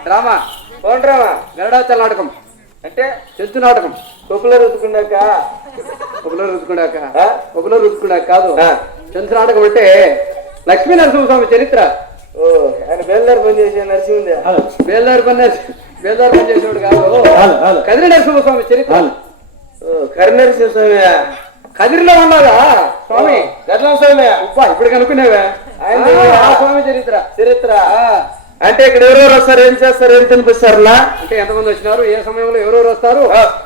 ఇది ఆ. డ్రామా కోండ్రమా గరడాచల నాటకం. అంటే చెంచు నాటకం. కొప్పుల రుద్దుకున్నాక? ఒకలో రుద్దుకున్నాక? ఒకలో రుద్దుకున్నాక కాదు. చెంచు నాటకం అంటే లక్ష్మీ నరసింహస్వామి చరిత్ర. ఓ ఆయన బేల్దారు పని చేసే నరసింహుందే బేల్దారి పని బేల్దారి పని చేసేవాడు కాదు. కదిరి నరసింహస్వామి చరిత్ర. ఓ కరినరసింహ స్వామి కదిరిలో ఉన్నాగా స్వామి. గట్లం స్వామి ఇప్పుడు కనుక్కునేవా ఆయన స్వామి చరిత్ర. చరిత్ర. ఆ, అంటే ఇక్కడ ఎవరెవరు వస్తారు? ఏం చేస్తారు? ఏం తినిపిస్తారులా? అంటే ఎంతమంది వచ్చినారు? ఏ సమయంలో ఎవరెవరు వస్తారు.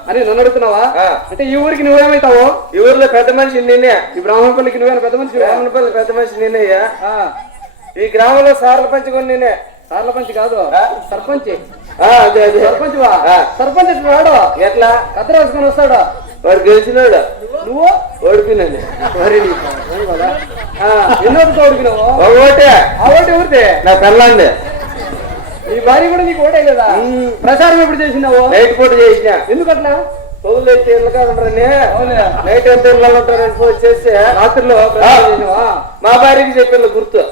అని నన్ను అడుగుతున్నావా. అంటే ఈ ఊరికి నువ్వేమైతావు? ఈ ఊర్లో పెద్ద మనిషి నేనే ఈ బ్రాహ్మణపల్లికి నువ్వేనా పెద్ద మనిషి? బ్రాహ్మణపల్లి పెద్ద మనిషి నేనయ్యా ఆ, ఈ గ్రామంలో సార్లు పంచుకొని నేనే సార్ల పంచ్ కాదు. సర్పంచ్. ఆ, అదే అదే. సర్పంచ్ వా. సర్పంచ్ ఎట్లా రాడు? ఎట్లా? కథ రాసుకొని వస్తాడు? వాడు గెలిచినాడు? నువ్వు? ఓడిపోయినండి మరి ఎన్నో ఓడిపినావు ఒక ఓటే. ఆ ఓటు ఎవరిదే నా పెళ్ళండి నీ భార్య కూడా నీకు ఓటే కదా మ్. ప్రచారం ఎప్పుడు చేసినావు? నైట్ పూట చేసిన. ఎందుకు అట్లా పొగులు అయితే ఇళ్ళు కాదంటారని. అవులే నైట్ ఎంత ఇళ్ళు ఉంటారని రాత్రిలో మా భార్యకి చెప్పిన గుర్తు.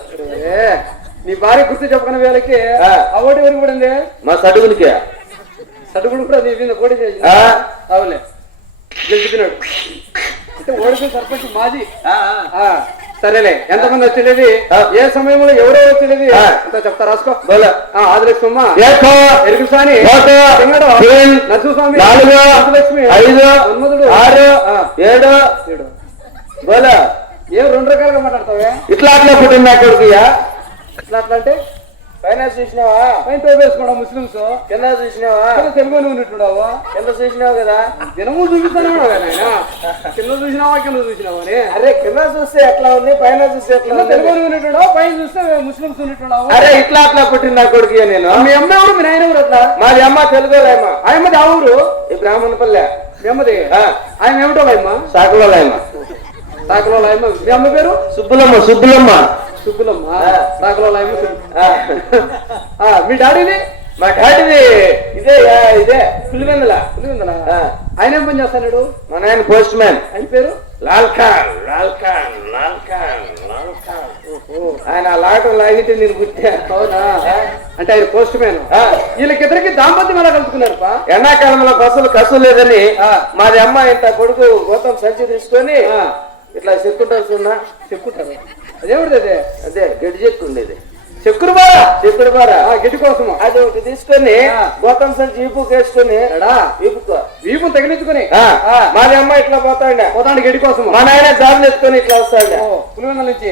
నీ భార్య గుర్తు చెప్పకున్న వేళకి ఓటు ఎవరికి పడింది? మా సడుగునికి. సడుగుడు కూడా నీ మీద పోటీ చేసి ఆ. అవులే గెలిచినాడు అంటే ఓడిపోయిన సర్పంచ్ మాది సరేలే ఎంతమంది వచ్చినది ఆ. ఏ సమయంలో ఎవరెవరు వచ్చినది ఆ. అంతా చెప్తా రాసుకో. ఆదిలక్ష్మమ్మ ఏకో ఎరుగు స్వామి ఒకటి, సింగడు రెండు, నరసింహస్వామి లక్ష్మి ఐదు, మన్మధుడు ఆరు. ఏడు. ఏడు. బోల. ఏం రెండు రకాలుగా మాట్లాడతావే? ఇట్లా అట్లా పుట్టింది అక్కడికి ఇట్లా అట్లా అంటే? పైన చూసినావా? పైన టోపేసుకోవడం ముస్లిమ్స్. కింద చూసినావా? తెలుగు ఉన్నట్టున్నావు? కింద చూసినావు కదా? దినము చూపిస్తానే కింద చూసినావా కింద చూసినావా అని? అరే కింద చూస్తే ఎట్లా ఉంది? పైన చూస్తే ఎట్లా తెలుగు ఉన్నట్టున్నావు? పైన చూస్తే ముస్లిమ్స్ ఉన్నట్టున్నావు? అరే ఇట్లా అట్లా పుట్టింది కొడుకు నేను. మీ అమ్మ ఎవరు? మీ నాయన ఎవరు అట్లా? మాది అమ్మ తెలుగులేమ్మ ఆయమ్మది ఆ ఊరు? ఈ బ్రాహ్మణపల్లె మీ అమ్మది? ఆ, ఆయన ఏమిటో ఆయమ్మ సాకులోలేమ్మ. సాకలో ఆయమ్మ మీ అమ్మ పేరు? సుబ్బులమ్మ సుబ్బులమ్మ. సుబ్బులమ్మ మీ డాడీది? మా డాడీది ఇదే ఇదే. పులివెందుల. పులివెందుల? ఆయన ఏం పని చేస్తాడు? మా నాయన పోస్ట్ మ్యాన్. ఆయన పేరు? లాల్ ఖాన్ లాల్ ఖాన్ లాల్ ఖాన్ లాల్ ఖాన్. ఆయన లాగటం లాగితే నేను గుర్తా అవునా? అంటే ఆయన పోస్ట్ మ్యాన్. ఆ. వీళ్ళకిద్దరికి దాంపత్యం ఎలా కలుపుకున్నారు ఎండాకాలంలో బస్సులు కసు లేదని. మాది అమ్మ ఇంత కొడుకు గౌతమ్ సంచి తీసుకొని. ఇట్లా చెక్కుంటారు చూడ చెప్పుకుంటారు. అదేమిటి అదే. అదే గడ్డి చెక్కు ఉండేది. చెక్కుడు బాగా చెక్కుడు బార గడ్డి కోసము. అది ఒకటి తీసుకొని. గౌతమ్ సంచి ఈపుకు వేసుకొని ఈపుకో వీపు తగిలించుకుని. మాది అమ్మ ఇట్లా పోతాండే. పోతాండి గడ్డి కోసము. మా నాయన జాబ్ ఎత్తుకొని ఇట్లా వస్తాండే. పులివెందుల నుంచి.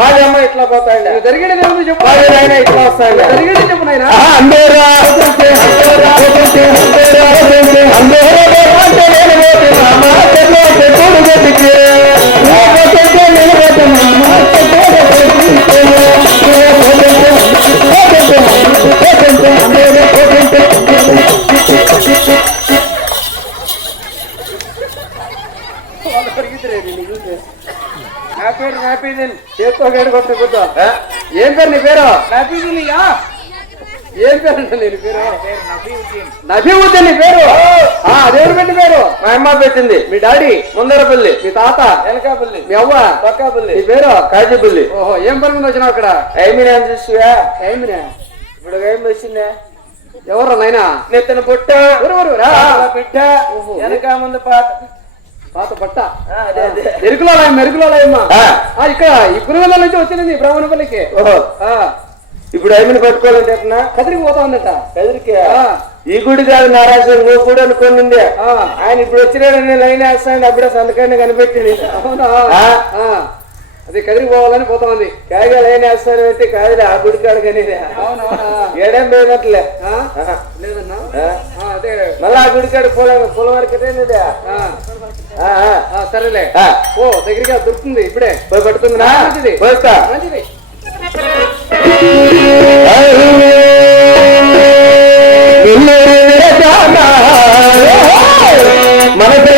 మాది అమ్మ ఇట్లా పోతాండే. జరిగేది ఏముంది చెప్పు. నాయన ఇట్లా వస్తాండే. జరిగేది చెప్పు నాయన. వాళ్ళు పరిగెత్తురే నా పేరు హ్యాపీ చేత్తో గేడు కొట్టిన ఏం పేరు నీ పేరు హ్యాపీ ఏం పేరు అంటే నేను పేరు నబీవుద్దీన్ నీ పేరు ఆ, పెట్టి పేరు మా అమ్మ పెట్టింది మీ డాడీ ముందర ముందరపల్లి మీ తాత వెనకాపల్లి మీ అవ్వ పక్కాపల్లి నీ పేరు కాజీపల్లి ఓహో ఏం పని మీద వచ్చినావు అక్కడ ఏమి నేను చూసివా ఇప్పుడు ఏం వచ్చిందే ఎవరు నాయనా నెత్తన పుట్ట ఎవరు రా వెనక ముందు పాత పాత బట్ట అమ్మా ఆ, ఇక్కడ ఈ పురుగుల నుంచి వచ్చింది బ్రాహ్మణపల్లికి. ఓహో ఆ, ఇప్పుడు ఏమిని పట్టుకోవాలంటే ఎట్లా? కదిరికి పోతా ఉందట. ఎదురికి ఆ, ఈ గుడి కాదు నారాజు నువ్వు కూడా అనుకోనుండే ఆ, ఆయన ఇప్పుడు వచ్చినాడని లైన్ వేస్తాడు అప్పుడే సంతకాన్ని కనిపెట్టింది అవునా? అది కదిరికి పోవాలని పోతా ఉంది. కాగా లైన్ వేస్తాను అయితే కాదులే ఆ గుడి కాడు కానీ ఏడేం? ఆహా. లేదన్నా? అదే. మళ్ళా ఆ గుడి కాడు పొలం పొలం. ఆ, సరేలే ఆ. ఓ దగ్గరికి అది దొరుకుతుంది ఇప్పుడే పోయి పట్టుకుందినా మంచిది. పోయిస్తా మంచిది మనసు